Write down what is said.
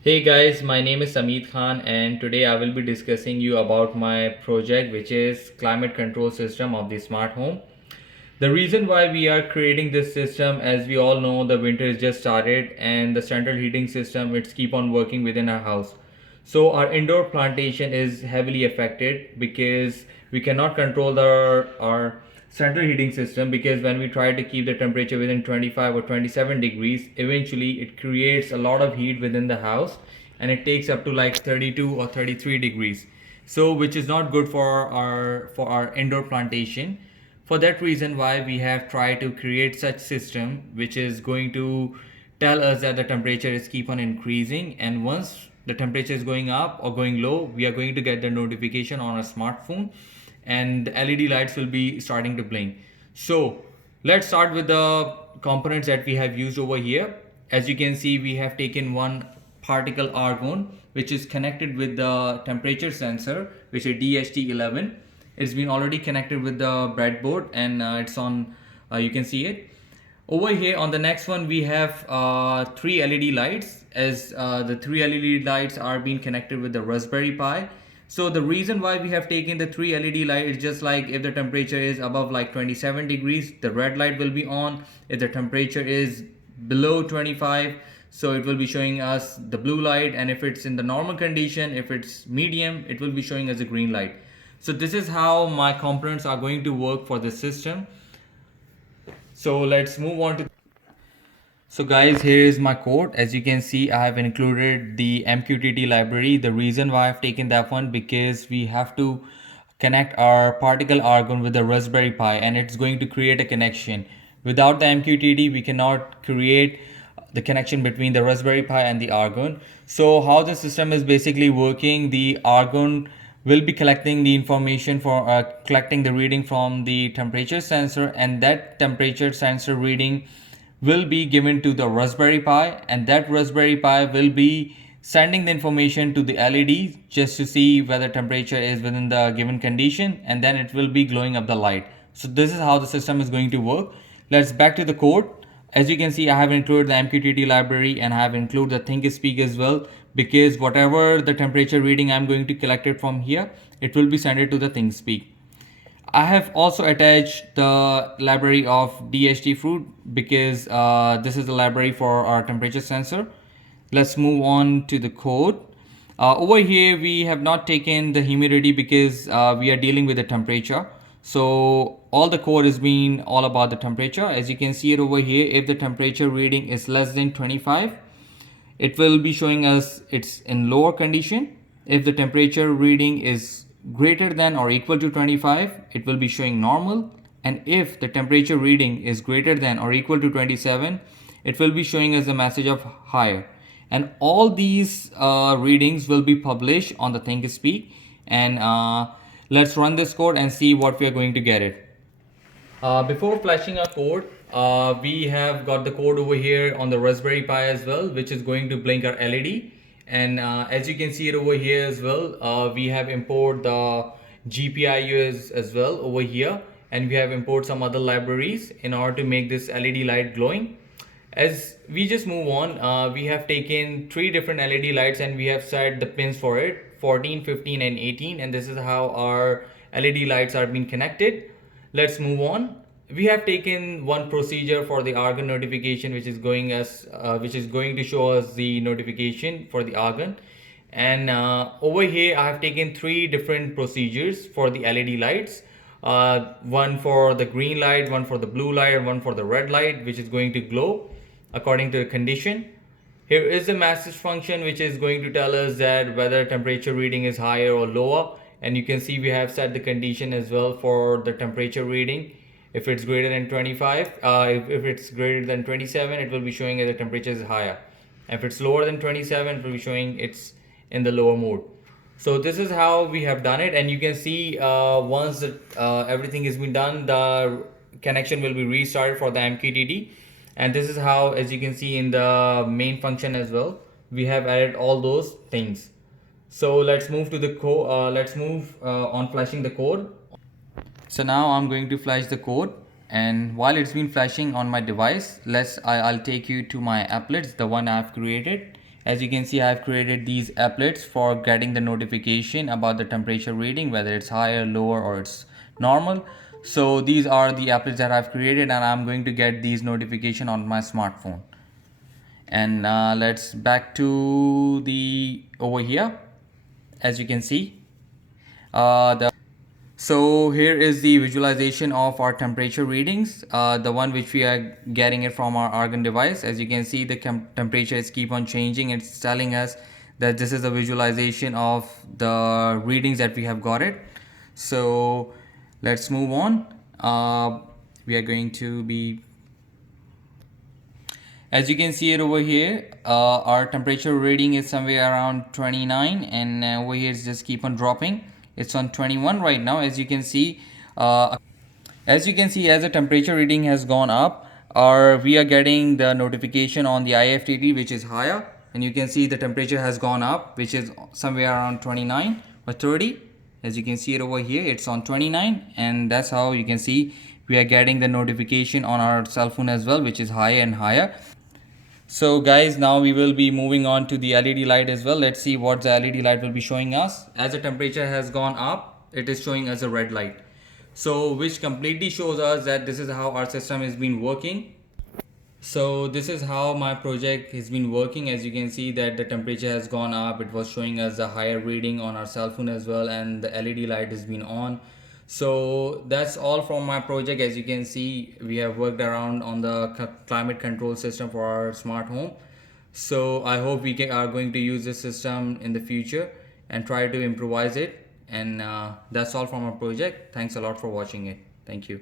Hey guys, my name is Samit Khan and today I will be discussing you about my project which is climate control system of the smart home. The reason why we are creating this system, as we all know, the winter is just started and the central heating system it's keep on working within our house. So our indoor plantation is heavily affected because we cannot control our central heating system, because when we try to keep the temperature within 25 or 27 degrees, eventually it creates a lot of heat within the house and it takes up to like 32 or 33 degrees. So which is not good for our indoor plantation. For that reason why we have tried to create such system which is going to tell us that the temperature is keep on increasing, and once the temperature is going up or going low, we are going to get the notification on our smartphone and the LED lights will be starting to blink. So let's start with the components that we have used over here. As you can see, we have taken one particle argon which is connected with the temperature sensor, which is DHT11. It's been already connected with the breadboard and it's on, you can see it over here. On the next one we have three LED lights, as the three LED lights are being connected with the Raspberry Pi. So the reason why we have taken the three LED light is just like if the temperature is above like 27 degrees, the red light will be on. If the temperature is below 25, so it will be showing us the blue light, and if it's in the normal condition, if it's medium, it will be showing us a green light. So this is how my components are going to work for this system. So let's move on to. So guys, here is my code. As you can see, I have included the MQTT library. The reason why I've taken that one, because we have to connect our particle argon with the Raspberry Pi and it's going to create a connection. Without the MQTT, we cannot create the connection between the Raspberry Pi and the argon. So how the system is basically working, the argon will be collecting the information for collecting the reading from the temperature sensor, and that temperature sensor reading will be given to the Raspberry Pi, and that Raspberry Pi will be sending the information to the LED just to see whether temperature is within the given condition, and then it will be glowing up the light. So this is how the system is going to work. Let's back to the code. As you can see, I have included the MQTT library and I have included the ThinkSpeak as well, because whatever the temperature reading I'm going to collect it from here, it will be sent it to the ThinkSpeak. I have also attached the library of DHT fruit, because this is the library for our temperature sensor. Let's move on to the code. Over here we have not taken the humidity because we are dealing with the temperature. So all the code is being all about the temperature. As you can see it over here, if the temperature reading is less than 25, it will be showing us it's in lower condition. If the temperature reading is greater than or equal to 25, it will be showing normal. And if the temperature reading is greater than or equal to 27, it will be showing us a message of higher. And all these readings will be published on the ThinkSpeak. And let's run this code and see what we are going to get it. Before flashing our code, we have got the code over here on the Raspberry Pi as well, which is going to blink our LED. And as you can see it over here as well, we have import the GPIO as well over here, and we have import some other libraries in order to make this LED light glowing. As we just move on, we have taken three different LED lights and we have set the pins for it, 14, 15 and 18, and this is how our LED lights are being connected. Let's move on. We have taken one procedure for the argon notification, which is going to show us the notification for the argon. And over here I have taken three different procedures for the LED lights. One for the green light, one for the blue light, and one for the red light, which is going to glow according to the condition. Here is the message function, which is going to tell us that whether temperature reading is higher or lower. And you can see we have set the condition as well for the temperature reading. If it's greater than 25, if it's greater than 27, it will be showing that the temperature is higher. If it's lower than 27, it will be showing it's in the lower mode. So this is how we have done it, and you can see once everything has been done, the connection will be restarted for the MQTT. And this is how, as you can see in the main function as well, we have added all those things. So let's move to the code. Let's move on flashing the code. So now I'm going to flash the code, and while it's been flashing on my device, I'll take you to my applets, the one I've created. As you can see, I've created these applets for getting the notification about the temperature reading, whether it's higher, lower, or it's normal. So these are the applets that I've created, and I'm going to get these notification on my smartphone. And let's back to the over here. As you can see, so here is the visualization of our temperature readings, the one which we are getting it from our Argon device. As you can see, the temperature is keep on changing. It's telling us that this is a visualization of the readings that we have got it. So let's move on. We are going to be, as you can see it over here, our temperature reading is somewhere around 29, and over here it's just keep on dropping. It's on 21 right now. As you can see, as the temperature reading has gone up, we are getting the notification on the IFTT, which is higher, and you can see the temperature has gone up, which is somewhere around 29 or 30. As you can see it over here, it's on 29, and that's how you can see we are getting the notification on our cell phone as well, which is higher and higher. So guys, now we will be moving on to the LED light as well. Let's see what the LED light will be showing us. As the temperature has gone up, it is showing us a red light. So which completely shows us that this is how our system has been working. So this is how my project has been working. As you can see that the temperature has gone up, it was showing us a higher reading on our cell phone as well, and the LED light has been on. So that's all from my project. As you can see, we have worked around on the climate control system for our smart home. So I hope we are going to use this system in the future and try to improvise it. And that's all from our project. Thanks a lot for watching it. Thank you.